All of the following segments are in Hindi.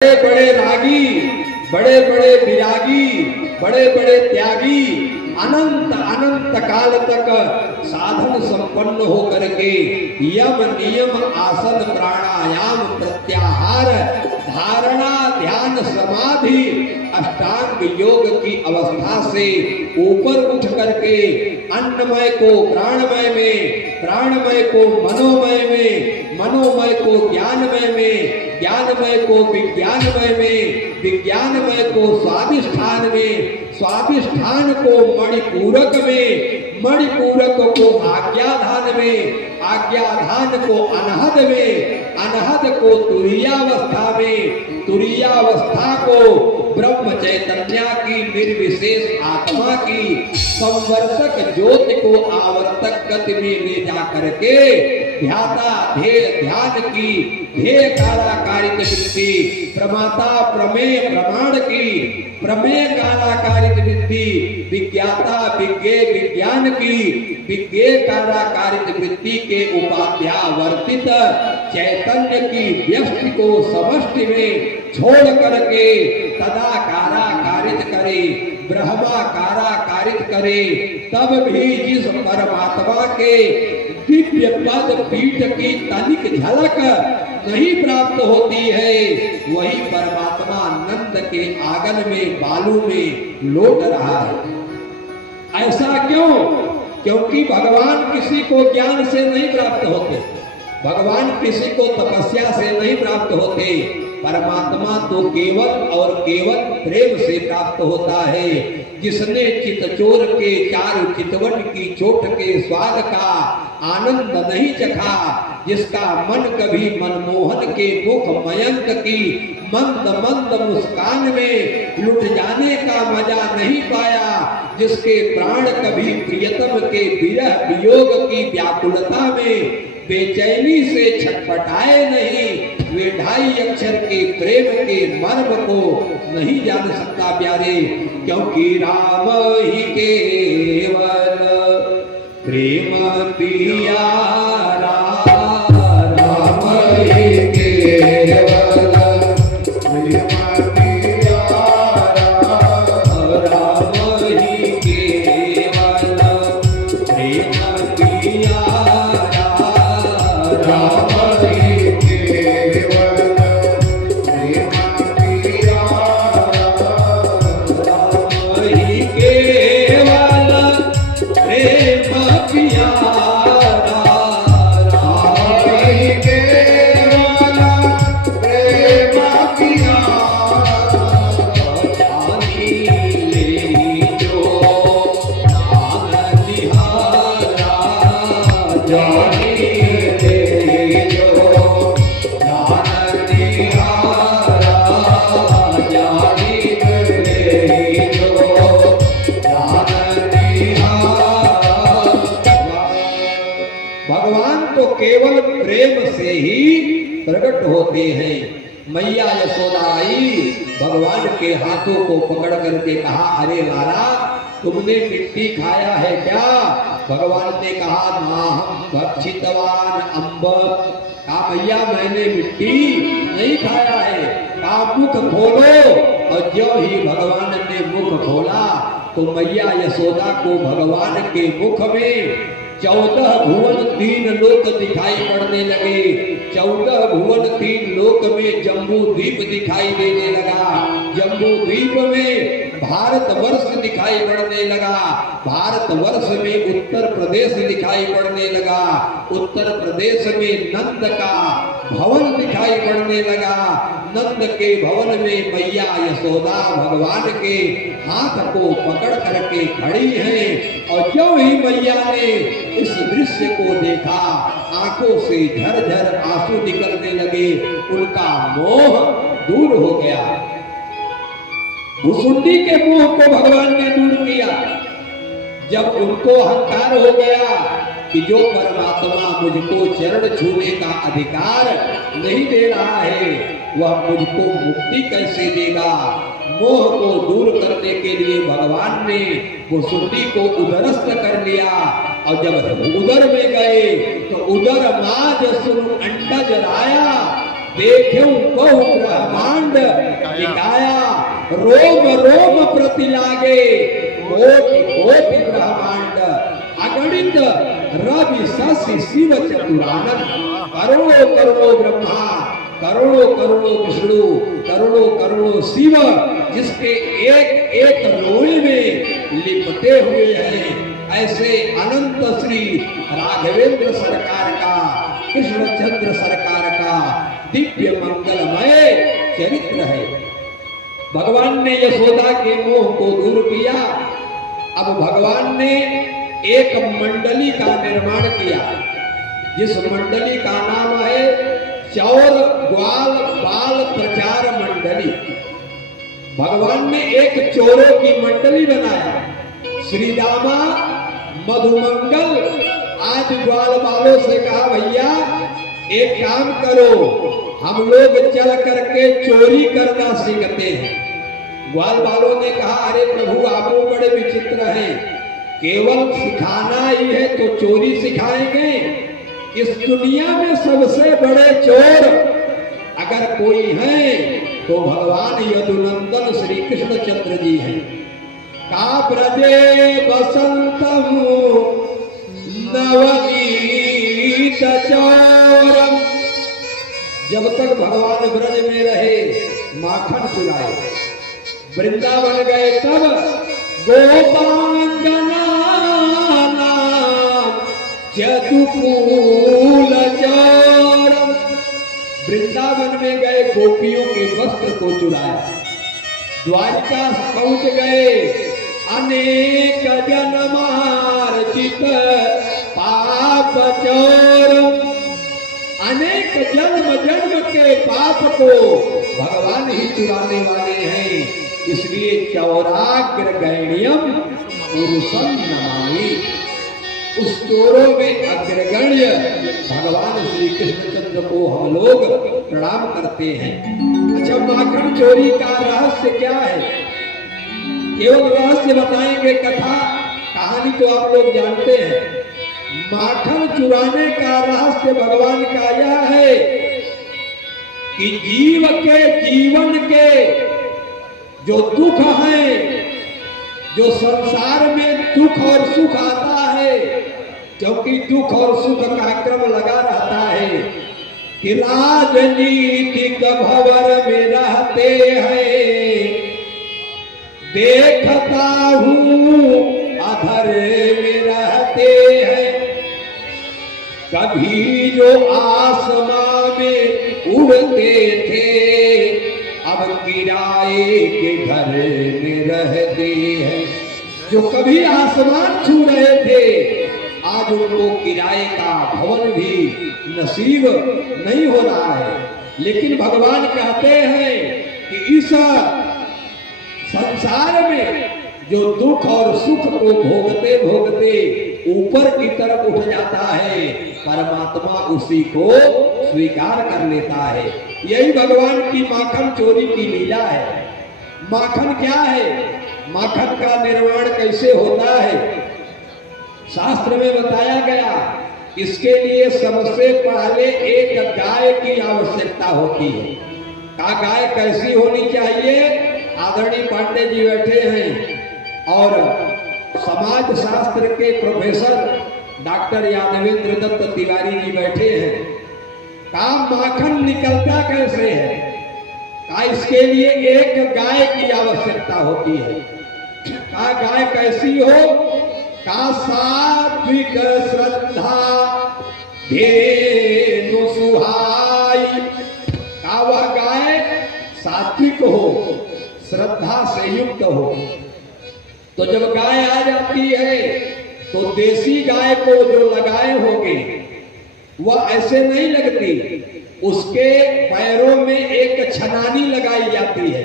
बड़े बड़े रागी, बड़े बड़े विरागी, बड़े बड़े त्यागी अनंत अनंत काल तक साधन संपन्न होकर के यम नियम आसन प्राणायाम प्रत्याहार धारणा ध्यान समाधि अष्टांग योग की अवस्था से ऊपर उठ करके अन्नमय को प्राणमय में, प्राणमय को मनोमय में, मनोमय को ज्ञानमय में, ज्ञानमय को विज्ञानमय में, विज्ञानमय को स्वादिष्ठान में, स्वादिष्ठान को मणिपूरक में, मणिपूरक को आज्ञाधान में, आज्ञाधान को अनहद में, अनहद को तुरीयावस्था में, तुरीयावस्था को ब्रह्म चैतन्य की निर्विशेष आत्मा की संवर्षक ज्योति को आवर्तक गति में ले जा करके ध्याता ध्येय ध्यान की ध्येय काराकारित वृत्ति प्रमाता प्रमेय प्रमाण की प्रमेय काराकारित वृत्ति विज्ञाता विज्ञेय विज्ञान की विज्ञेय काराकारित वृत्ति के उपाध्यावर्तित चैतन्य की व्यक्ति को समष्टि में छोड़ करके तदाकारा कारित करे, ब्रह्माकारा कारित करे, तब भी जिस परमात्मा के दिव्य पद पीठ की तनिक झलक नहीं प्राप्त होती है, वही परमात्मा नंद के आंगन में बालू में लौट रहा है। ऐसा क्यों? क्योंकि भगवान किसी को ज्ञान से नहीं प्राप्त होते, भगवान किसी को तपस्या से नहीं प्राप्त होते, परमात्मा तो केवल और केवल प्रेम से प्राप्त होता है। जिसने चितचोर के चार चितवन की चोट के स्वाद का आनंद नहीं चखा, जिसका मन कभी मनमोहन के मुख मयंक की मंद मंद मुस्कान में लुट जाने का मजा नहीं पाया, जिसके प्राण कभी प्रियतम के विरह वियोग की व्याकुलता में बेचैनी से छटपटाए नहीं, वे ढाई अक्षर के प्रेम के मर्म को नहीं जान सकता प्यारे। क्योंकि राम ही केवल प्रेम पियारा, राम ही केवल प्रेम पियारा, राम ही केवल प्रेम पियारा, राम ही केवल प्रेम पियारा, राम ही केवल प्रेम पियारा, राम ही केवल प्रेम पियारा, जानी ले जो नाम निहारा, जानी ले जो नाम निहारा, जानी ले जो नाम निहारा। भगवान तो केवल प्रेम से ही प्रकट होते हैं। मैया यशोदा आई, भगवान के हाथों को पकड़ करके कहा, अरे लाला तुमने मिट्टी खाया है क्या? भगवान ने कहा, ना हम भक्षितवान अम्ब। कहा, भैया मैंने मिट्टी नहीं खाया है। कहा, मुख खोलो। और जो ही भगवान ने मुख खोला तो मैया यशोदा को भगवान के मुख में 14 भुवन 3 लोक दिखाई पड़ने लगे। 14 भुवन 3 लोक में जम्बू द्वीप दिखाई देने लगा। जम्बू द्वीप में भारतवर्ष दिखाई पड़ने लगा। भारतवर्ष में उत्तर प्रदेश दिखाई पड़ने लगा। उत्तर प्रदेश में नंद का भवन दिखाई पड़ने लगा। नंद के भवन में मैया यशोदा भगवान के हाथ को पकड़ करके खड़ी हैं। और जो ही मैया ने इस दृश्य को देखा, आंखों से झरझर आंसू निकलने लगे। उनका मोह दूर हो गया। भुसुंडी के मोह को भगवान ने दूर किया। जब उनको अहंकार हो गया कि जो परमात्मा मुझको चरण छूने का अधिकार नहीं दे रहा है, वह मुझको मुक्ति कैसे देगा। मोह को दूर करने के लिए भगवान ने भुसुंडी को उदरस्थ कर लिया। और जब उदर में गए तो उदर माज सुन अंडज राया, देख्यू बहु ब्रह्मांड गाया रोम रोम प्रति लागे कोटि कोटि ब्रह्मांड अगणित रवि शशि शिव चतुरानन करोड़ों करोड़ों ब्रह्मा करोड़ों करोड़ों विष्णु करोड़ों करोड़ों शिव जिसके एक एक रोए में लिपटे हुए हैं। ऐसे अनंत श्री राघवेंद्र सरकार का कृष्णचंद्र सरकार का दिव्य मंगलमय चरित्र है। भगवान ने यशोदा के मोह को दूर किया। अब भगवान ने एक मंडली का निर्माण किया जिस मंडली का नाम है चौर ग्वाल बाल प्रचार मंडली। भगवान ने एक चोरों की मंडली बनाया। श्री दामा मधुमंगल आज ग्वाल बालों से कहा भैया एक काम करो हम लोग चल करके चोरी करना सीखते हैं। ग्वाल बालों ने कहा अरे प्रभु आप बड़े विचित्र हैं, केवल सिखाना ही है तो चोरी सिखाएंगे। इस दुनिया में सबसे बड़े चोर अगर कोई है तो भगवान यदुनंदन श्री कृष्णचंद्र जी हैं। का ब्रजे बसंतम नवनीत चोरम। जब तक भगवान ब्रज में रहे माखन चुराए, वृंदावन गए तब गोपांगना जदुकूल चोरम। वृंदावन में गए गोपियों के वस्त्र को चुराया। द्वारिका पहुंच गए अनेक जन्मार्जित पाप चोरम। अनेक जन्म जन्म के पाप को भगवान ही चुराने वाले हैं। इसलिए चौराग्र गैण्यम पुरुषम नमामि। उस चोरों में अग्रगण्य भगवान श्री कृष्णचंद्र को हम लोग प्रणाम करते हैं। अच्छा माखन चोरी का रहस्य क्या है? केवल रहस्य बताएंगे, कथा कहानी तो आप लोग जानते हैं। माखन चुराने का रहस्य भगवान का यह है कि जीव के जीवन के जो दुख है, जो संसार में दुख और सुख आता है, क्योंकि दुख और सुख का क्रम लगा रहता है कि राजनीतिक भंवर में रहते हैं, देखता हूँ अधर में रहते हैं। कभी जो आसमां में उड़ते थे अब किराए के घर में रहते हैं। जो कभी आसमान छू रहे थे आज उनको किराए का भवन भी नसीब नहीं हो रहा है। लेकिन भगवान कहते हैं कि इस संसार में जो दुख और सुख को भोगते भोगते ऊपर की तरफ उठ जाता है, परमात्मा उसी को स्वीकार कर लेता है। यही भगवान की माखन चोरी की लीला है। माखन क्या है? माखन का निर्माण कैसे होता है? शास्त्र में बताया गया, इसके लिए सबसे पहले एक गाय की आवश्यकता होती है। का गाय कैसी होनी चाहिए? आदरणीय पांडे जी बैठे हैं और समाज शास्त्र के प्रोफेसर डॉक्टर यादवेंद्र दत्त तिवारी जी बैठे हैं। का माखन निकलता कैसे है? का इसके लिए एक गाय की आवश्यकता होती है। का गाय कैसी हो? का सात्विक श्रद्धा धेनु सुहाई। का वह गाय सात्विक हो, श्रद्धा से युक्त हो। तो जब गाय आ जाती है तो देसी गाय को जो लगाए होंगे वह ऐसे नहीं लगती, उसके पैरों में एक छनानी लगाई जाती है।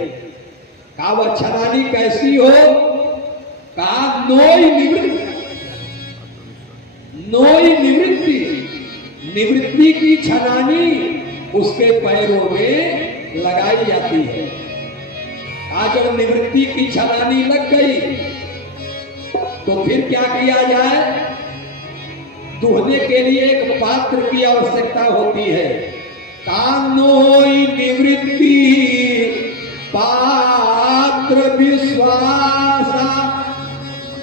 का वह छनानी कैसी हो? का नोई निवृत्ति, नोई निवृत्ति, निवृत्ति की छनानी उसके पैरों में लगाई जाती है। आज जब निवृत्ति की छलानी लग गई तो फिर क्या किया जाए? दुहने के लिए एक पात्र की आवश्यकता होती है। कानोई निवृत्ति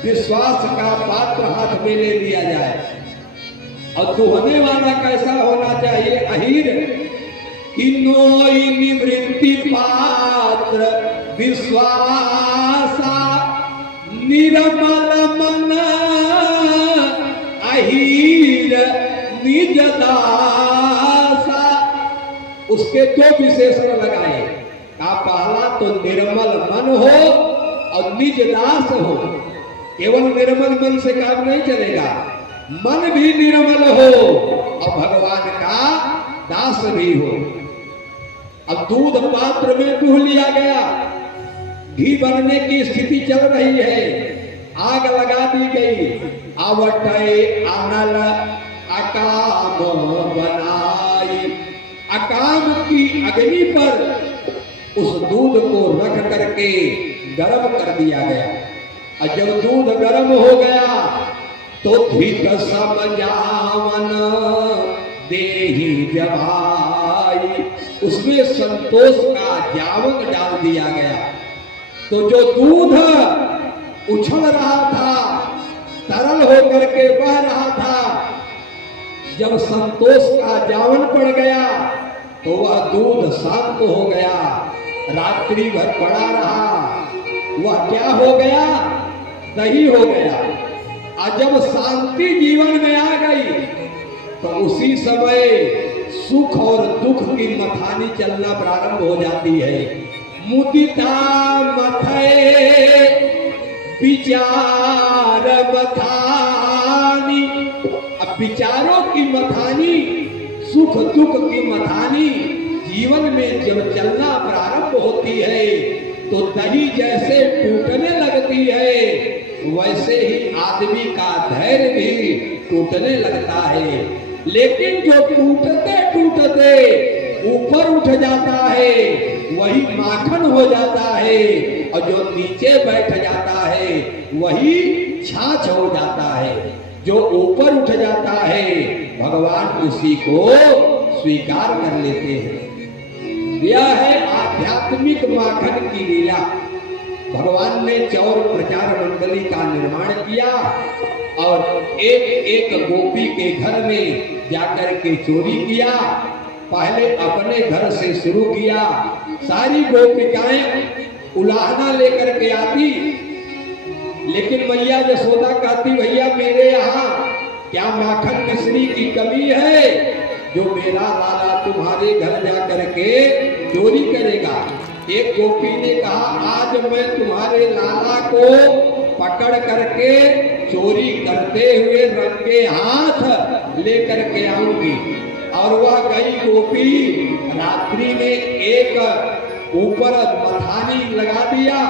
विश्वास का पात्र हाथ में ले लिया जाए। और दुहने वाला कैसा होना चाहिए? अहीर कि नोई निवृत्ति पात्र विश्वासा निर्मल मन अहीर निज दासा। उसके दो विशेषण लगाए। का पहला तो निर्मल मन हो और निज दास हो। केवल निर्मल मन से काम नहीं चलेगा, मन भी निर्मल हो और भगवान का दास भी हो। अब दूध पात्र में दूह लिया गया, घी बनने की स्थिति चल रही है, आग लगा दी गई। आवटे आनल अकाम बनाई, अकाम की अग्नि पर उस दूध को रख करके गर्म कर दिया गया। और जब दूध गर्म हो गया तो धिक समझावन देहि जमाई, उसमें संतोष का जावक डाल दिया गया। तो जो दूध उछल रहा था, तरल होकर के बह रहा था, जब संतोष का जावन पड़ गया तो वह दूध शांत हो गया, रात्रि भर पड़ा रहा। वह क्या हो गया? दही हो गया। और जब शांति जीवन में आ गई तो उसी समय सुख और दुख की मथानी चलना प्रारंभ हो जाती है। मुदिता मथै विचार मथानी। अब विचारों की मथानी, सुख दुख की मथानी जीवन में जब चलना प्रारंभ होती है तो दही जैसे टूटने लगती है, वैसे ही आदमी का धैर्य भी टूटने लगता है। लेकिन जो टूटते टूटते ऊपर उठ जाता है वही माखन हो जाता है, और जो नीचे बैठ जाता है वही छाछ हो जाता है। जो ऊपर उठ जाता है भगवान उसी को स्वीकार कर लेते हैं। यह है आध्यात्मिक माखन की लीला। भगवान ने चौर प्रचार मंडली का निर्माण किया और एक एक गोपी के घर में जाकर के चोरी किया। पहले अपने घर से शुरू किया। सारी गोपिकाएं उलाहना लेकर के आती, लेकिन मैया यशोदा कहती, भैया मेरे यहाँ क्या माखन मिश्री की कमी है जो मेरा लाला तुम्हारे घर जा करके चोरी करेगा? एक गोपी ने कहा, आज मैं तुम्हारे लाला को पकड़ करके चोरी करते हुए रंगे हाथ लेकर के आऊंगी। और वह गई गोपी, रात्रि में एक ऊपर मथानी लगा दिया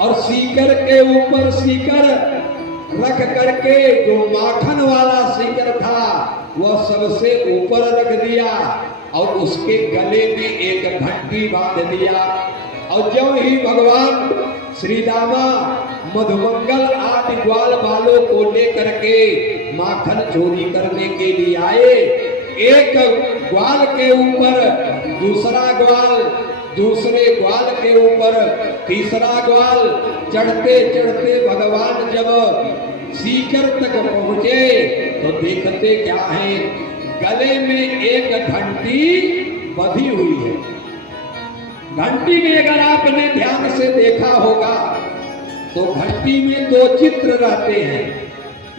और सीकर के ऊपर सीकर रख करके जो माखन वाला सीकर था वह सबसे ऊपर रख दिया और उसके गले में एक घंटी बांध दिया। और जब ही भगवान श्री रामा मधुमंगल आदि ग्वाल बालों को लेकर के माखन चोरी करने के लिए आए, एक ग्वाल के ऊपर दूसरा ग्वाल, दूसरे ग्वाल के ऊपर तीसरा ग्वाल, चढ़ते चढ़ते भगवान जब सीकर तक पहुंचे तो देखते क्या है, गले में एक घंटी बंधी हुई है। घंटी में अगर आपने ध्यान से देखा होगा तो घंटी में दो चित्र रहते हैं,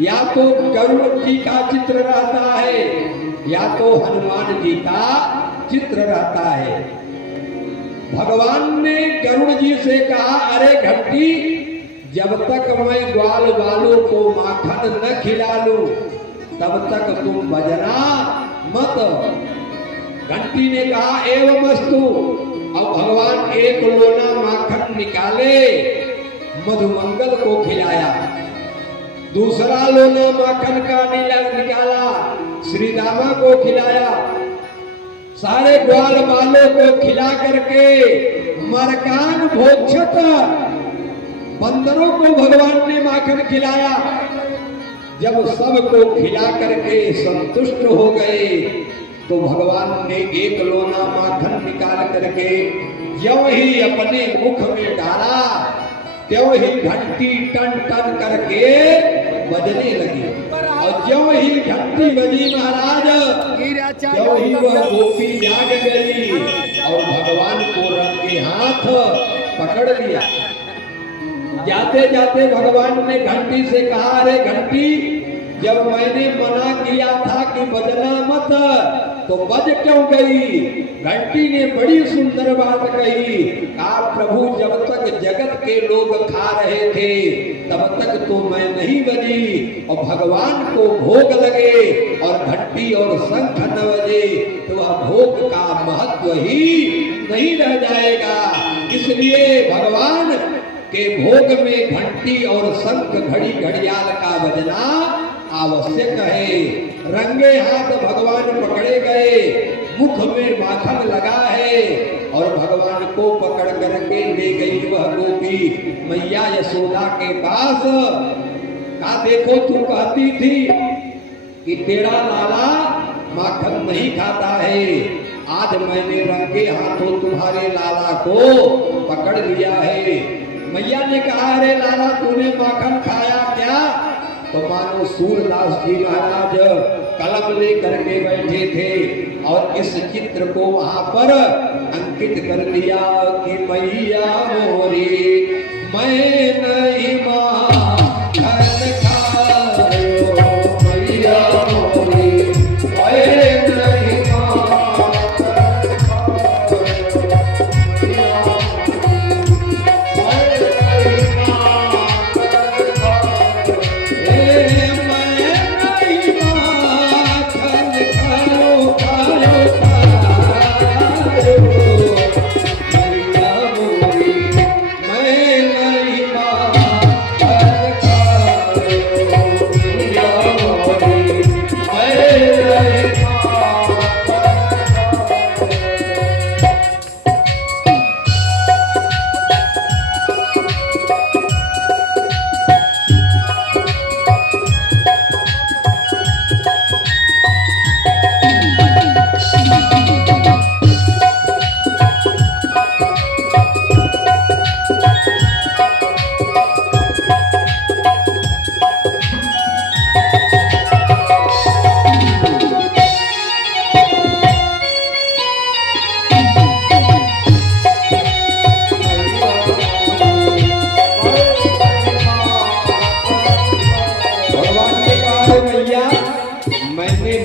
या तो गरुड़ जी का चित्र रहता है या तो हनुमान जी का चित्र रहता है। भगवान ने गरुड़ जी से कहा, अरे घंटी, जब तक मैं ग्वाल बालों को माखन न खिला लूं तब तक तुम बजना मत। घंटी ने कहा, एवं वस्तु। अब भगवान एक लोना माखन निकाले, मधुमंगल को खिलाया। दूसरा लोना माखन का निकाला, श्री रामा को खिलाया। सारे ग्वाल बालों को खिला करके मरकान भोक्षत बंदरों को भगवान ने माखन खिलाया। जब सबको खिला करके संतुष्ट हो गए तो भगवान ने एक लोना माखन निकाल करके जब ही अपने मुख में डाला, त्यों ही घंटी टन टन करके बजने लगी। और ज्यों ही घंटी बजी महाराज, त्यों ही वह गोपी जाग गई और भगवान को रंगे हाथ पकड़ लिया। जाते जाते भगवान ने घंटी से कहा, अरे घंटी, जब मैंने मना किया था कि बजना मत, तो बज क्यों गई? घंटी ने बड़ी सुंदर बात कही, कहा प्रभु जब तक जगत के लोग खा रहे थे तब तक तो मैं नहीं बजी, और भगवान को भोग लगे और घंटी और शंख न बजे तो वह भोग का महत्व ही नहीं रह जाएगा। इसलिए भगवान के भोग में घंटी और शंख घड़ी घड़ियाल का बजना आवश्यक है। रंगे हाथ भगवान पकड़े गए, मुख में माखन लगा है और भगवान को पकड़ करके ले गई वह गोपी मैया यशोदा के पास। कहा देखो तू कहती थी कि तेरा लाला माखन नहीं खाता है, आज मैंने रंगे हाथों तुम्हारे लाला को पकड़ लिया है। मैया ने कहा अरे लाला तूने माखन खाया क्या? तो मानो सूरदास जी महाराज कलम लेकर के बैठे थे और इस चित्र को वहां पर अंकित कर लिया कि मैया मोरी मैं नहीं माखन खायो, मैया मोरी मैं नहीं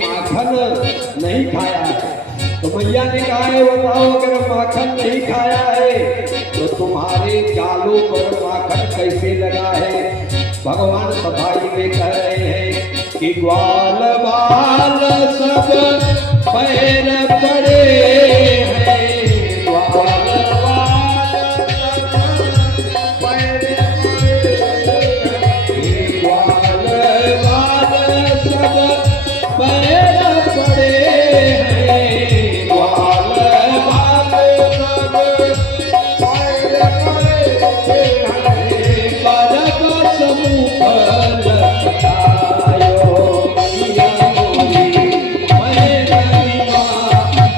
नहीं खाया है। तो मैया ने कहा है बताओ अगर माखन नहीं खाया है तो तुम्हारे गालों पर माखन कैसे लगा है? भगवान सफाई में कह रहे हैं कि ग्वाल बाल सब पैर पड़े हैं, ग्वाल बाल सब पैर पड़े, ग्वाल बाल सब पैर पड़े हैं, ग्वाल बाल सब पैर पड़े हैं, परम समूह लटायो मैया मोरी मैं नहीं माखन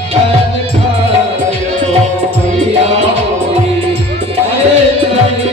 खायो, मैया मोरी मैं नहीं